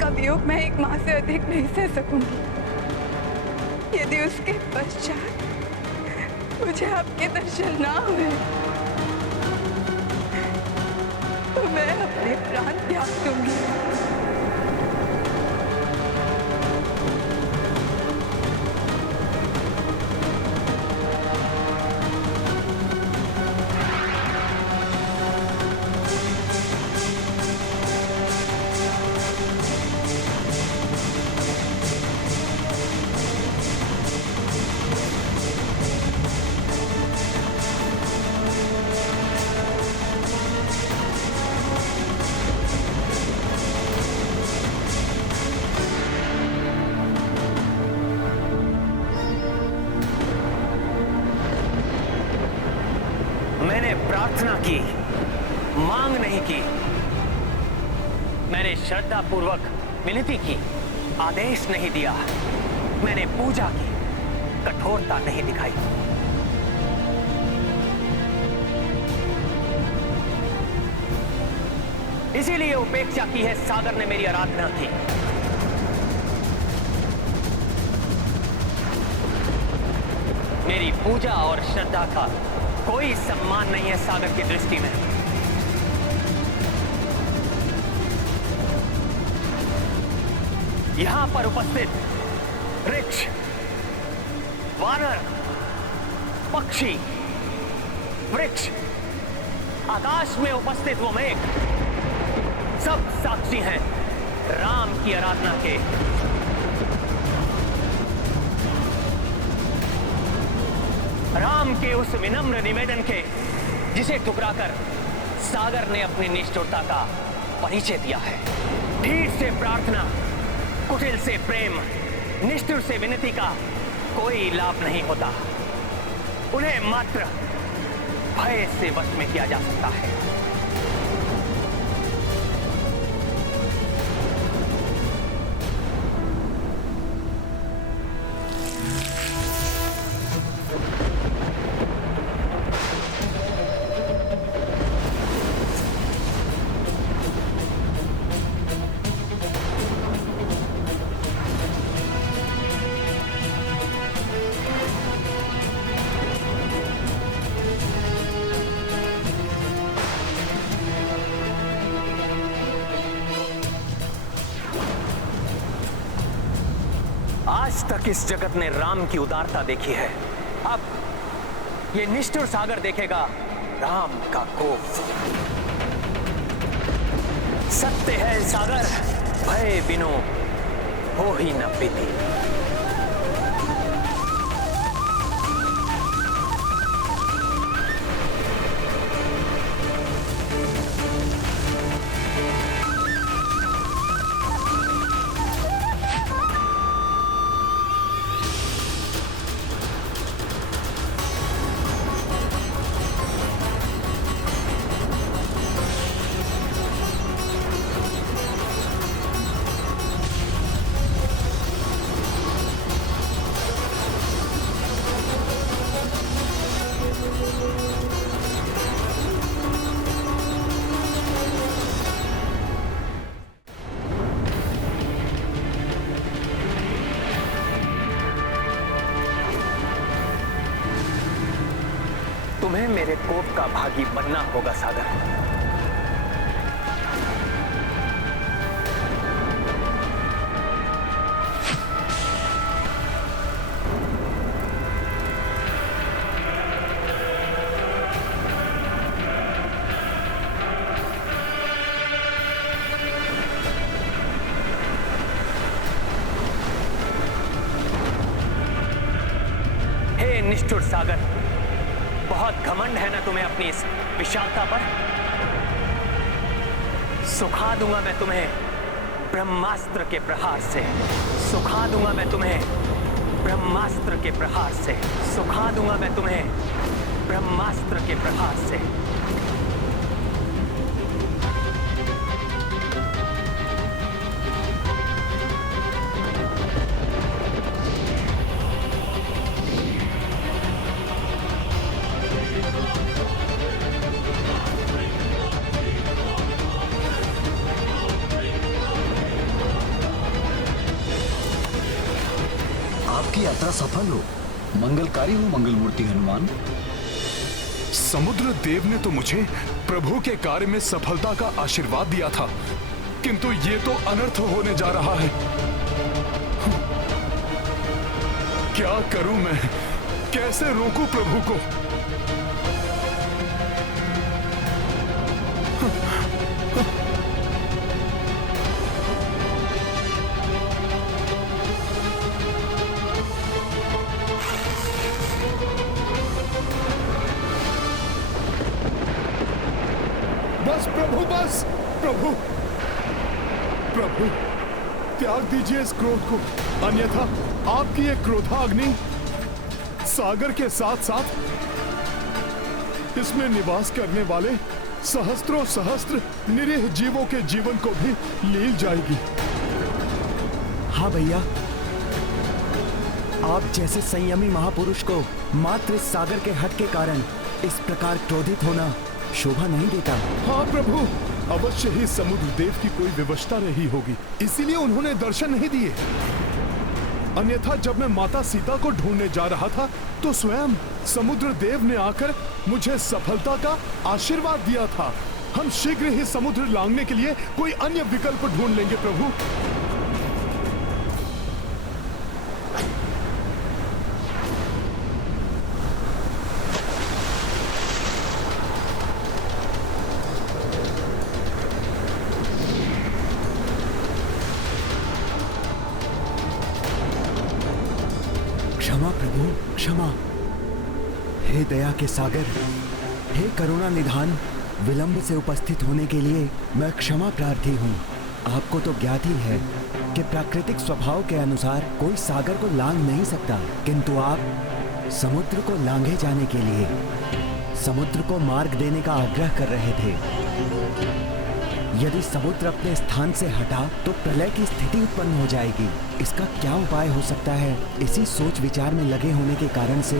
उसका वियोग मैं एक माह से अधिक नहीं सह सकूंगी। यदि उसके पश्चात मुझे आपके दर्शन ना हुए तो मैं अपने प्राण त्याग दूंगी। मैंने प्रार्थना की, मांग नहीं की। मैंने श्रद्धा पूर्वक विनती की, आदेश नहीं दिया। मैंने पूजा की, कठोरता नहीं दिखाई। इसीलिए उपेक्षा की है सागर ने मेरी आराधना की। मेरी पूजा और श्रद्धा का कोई सम्मान नहीं है सागर की दृष्टि में। यहां पर उपस्थित वृक्ष, वानर, पक्षी, वृक्ष, आकाश में उपस्थित वो मेघ, सब साक्षी हैं राम की आराधना के। राम के उस विनम्र निवेदन के जिसे ठुकराकर सागर ने अपनी निष्ठुरता का परिचय दिया है। ढीठ से प्रार्थना, कुटिल से प्रेम, निष्ठुर से विनती का कोई लाभ नहीं होता। उन्हें मात्र भय से वश में किया जा सकता है। आज तक इस जगत ने राम की उदारता देखी है, अब ये निष्ठुर सागर देखेगा राम का कोप। सत्य है सागर, भय बिनु हो ही न प्रीति। तुम्हें मेरे कोप का भागी बनना होगा सागर। हे निष्ठुर सागर, बहुत घमंड है ना तुम्हें अपनी इस विशालता पर। सुखा दूंगा मैं तुम्हें ब्रह्मास्त्र के प्रहार से, सुखा दूंगा मैं तुम्हें ब्रह्मास्त्र के प्रहार से, सुखा दूंगा मैं तुम्हें ब्रह्मास्त्र के प्रहार से। यात्रा सफल हो, मंगलकारी हो मंगल मूर्ति हनुमान। समुद्र देव ने तो मुझे प्रभु के कार्य में सफलता का आशीर्वाद दिया था, किंतु ये तो अनर्थ होने जा रहा है। क्या करूं मैं, कैसे रोकूं प्रभु को? बस प्रभु, बस प्रभु, प्रभु त्याग दीजिए इस क्रोध को, अन्यथा आपकी ये क्रोधाग्नि सागर के साथ साथ इसमें निवास करने वाले सहस्त्रों सहस्त्र निरीह जीवों के जीवन को भी लील जाएगी। हाँ भैया, आप जैसे संयमी महापुरुष को मात्र इस सागर के हट के कारण इस प्रकार क्रोधित होना शोभा नहीं देता। हाँ प्रभु, अवश्य ही समुद्र देव की कोई विवशता रही होगी, इसीलिए उन्होंने दर्शन नहीं दिए। अन्यथा जब मैं माता सीता को ढूंढने जा रहा था तो स्वयं समुद्र देव ने आकर मुझे सफलता का आशीर्वाद दिया था। हम शीघ्र ही समुद्र लांघने के लिए कोई अन्य विकल्प ढूंढ लेंगे प्रभु। क्षमा प्रभु, क्षमा। हे दया के सागर, हे करुणा निधान, विलंब से उपस्थित होने के लिए मैं क्षमा प्रार्थी हूँ। आपको तो ज्ञात ही है कि प्राकृतिक स्वभाव के अनुसार कोई सागर को लांघ नहीं सकता, किंतु आप समुद्र को लांघे जाने के लिए समुद्र को मार्ग देने का आग्रह कर रहे थे। यदि समुद्र अपने स्थान से हटा तो प्रलय की स्थिति उत्पन्न हो जाएगी। इसका क्या उपाय हो सकता है? इसी सोच विचार में लगे होने के कारण से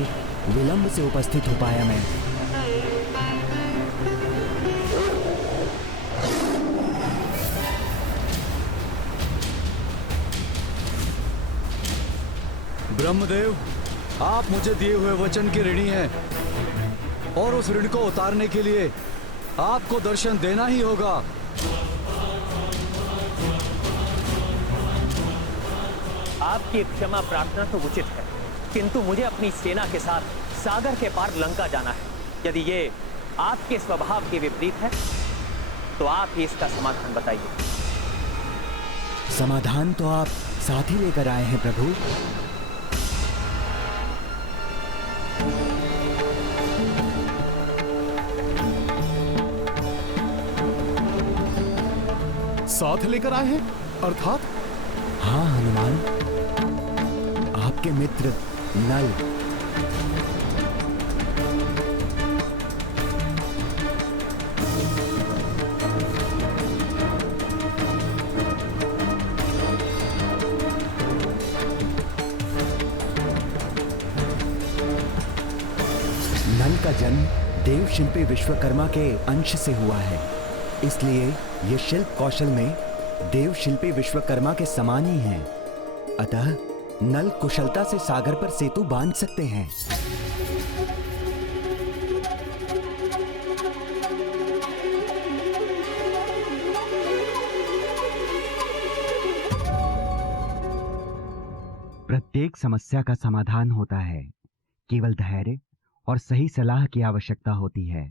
विलंब से उपस्थित हो पाया मैं। ब्रह्मदेव, आप मुझे दिए हुए वचन के ऋणी हैं और उस ऋण को उतारने के लिए आपको दर्शन देना ही होगा। आपकी क्षमा प्रार्थना तो उचित है, किंतु मुझे अपनी सेना के साथ सागर के पार लंका जाना है। यदि ये आपके स्वभाव के विपरीत है तो आप ही इसका समाधान बताइए। समाधान तो आप साथ ही लेकर आए हैं प्रभु। साथ लेकर आए हैं अर्थात? हाँ हनुमान, आपके मित्र नल। नल का जन्म देव शिल्पी विश्वकर्मा के अंश से हुआ है, इसलिए ये शिल्प कौशल में देव शिल्पी विश्वकर्मा के समान ही हैं। अतः नल कुशलता से सागर पर सेतु बांध सकते हैं। प्रत्येक समस्या का समाधान होता है, केवल धैर्य और सही सलाह की आवश्यकता होती है।